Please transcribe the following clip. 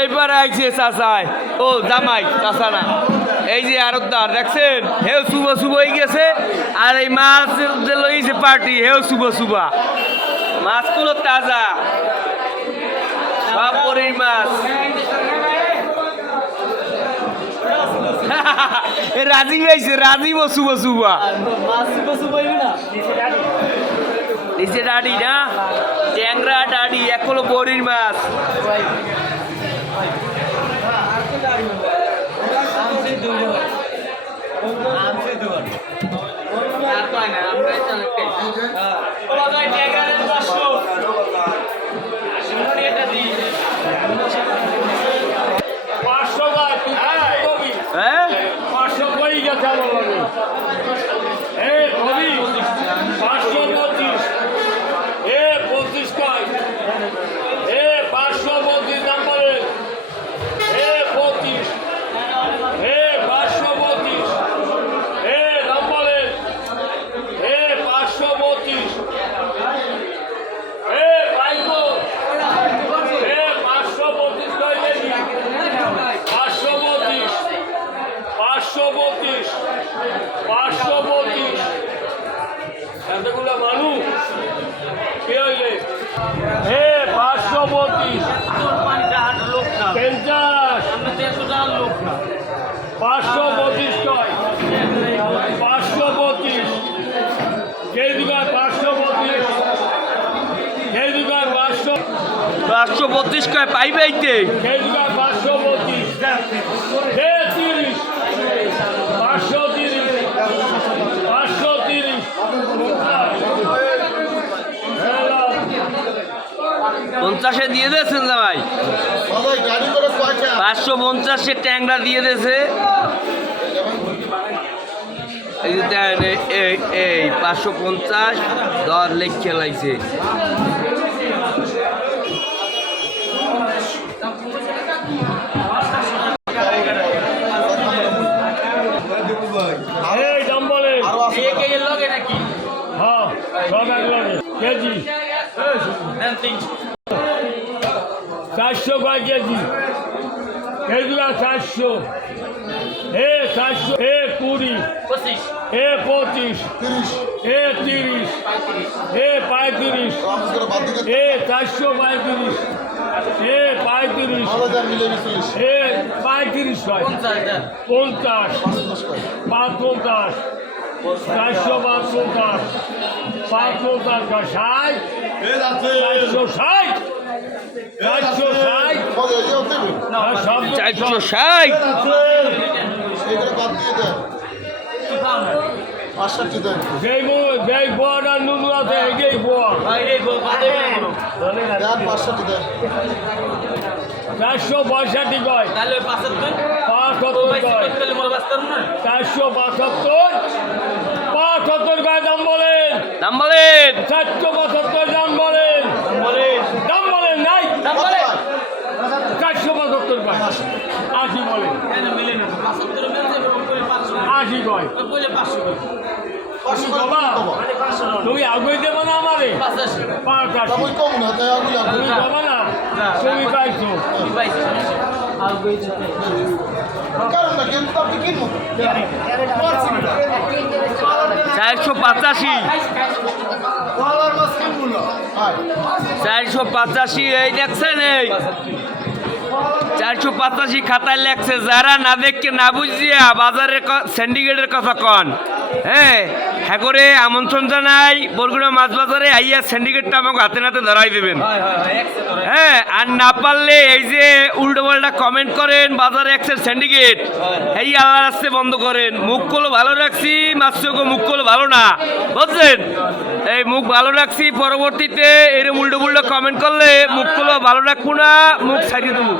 এইবার আইছে চাচাই। ও জামাই চাচা না। এই যে আরতদার দেখছেন? হেও শুভ শুভ হয়ে গেছে। আর এই মাছ যে লইছে পার্টি হেও শুভ শুভা। মাছগুলো তাজা। সব পরির মাছ আইছে রাজীব ও শুভ শুভা। নিচে ডাডি না? ট্যাংরা ডাডি এক হলো বড়ির মাছ। কবি হ্যাঁ? পাঁচশো কই গেছে আমার এ কবি পাঁচশো পঁচিশ এ পঁচিশ কয় এ পাঁচশো পঁচিশ নাম্বারে এ পঁচিশ এ পাঁচশো পঁচিশ এ নাম্বারে এ পাঁচশো পঁচিশ এ পাইবো এ পাঁচশো পঁচিশ কয় দেখি পাঁচশো পঁচিশ পাঁচশো পঁচিশ পাঁচশো পঁচিশ এতগুলো মানুষ কে হইলে হে পাঁচশো পঁচিশ পঞ্চাশ পাঁচশো পঁচিশ কয় পাঁচশো পঁচিশ। কে দিকায় পাঁচশো পঁচিশ? কে দিকায় পাঁচশো? পাঁচশো বত্রিশ কয় পাইবাইতে কেজিকা পাঁচশো পঁচিশ? হে তিরিশ? পাঁচশো তিরিশ। পাঁচশো তিরিশ। পঞ্চাশে দিয়ে দিয়েছেন জামাই সবাই গাড়ি পাঁচশো পঞ্চাশে ট্যাংরা দিয়ে দিয়েছে। এই পাঁচশো পঞ্চাশ দর লেখ খেলাইছে বলেন আরও আছে হ্যাঁ সব এক লাগে কেজি চারশো কয় কেজি? কেজিটা চারশো। এ চারশো এ কুড়ি এ পঁচিশ তিরিশ এ তিরিশ এ পঁয়ত্রিশ এ চারশো পঁয়ত্রিশ এ পঁয়ত্রিশ এ পঁয়ত্রিশ হয়। পঞ্চাশ পাঁচ পঞ্চাশ। চারশো পাঁচ পঞ্চাশ পাঁচ পঞ্চাশ ষাট। চারশো ষাট। চারশো ষাট চারশো পঁয়ষট্টি কয় চারশো পঁচাত্তর কয় দাম বলেন দাম বলেন চারশো পঁচাত্তর দাম বলেন নাই চারশো পঁচাত্তর কয় আশি আশি কয়? বাবা কম তুমি আগুই দেবো না আমারে? তুমি দেবো না? তুমি পাইছো। চারশো পঁচাশি। চারশো পঁচাশি এই দেখছেন এই? চারশো পঁচাশি খাতায় লেখছে যারা না দেখকে না বুঝিয়া বাজারের সিন্ডিকেটের কথা কন। হ্যাঁ হ্যাঁ করে আমন্ত্রণ জানাই বরগুড়া মাছ বাজারে আইয়া সিন্ডিকেটটা আমাকে হাতে নাতে ধরাই দেবেন। হ্যাঁ আর না পারলে এই যে উল্টো পাল্টা কমেন্ট করেন বাজারে একসের সিন্ডিকেট এই আল্লাহ রাস্তে বন্ধ করেন। মুখগুলো ভালো রাখছি মাছগুলো মুখগুলো ভালো না। বুঝছেন? এই মুখ ভালো রাখছি পরবর্তীতে এরম উল্টো উল্টো কমেন্ট করলে মুখগুলো ভালো রাখব না মুখ ছাড়িয়ে দেবো।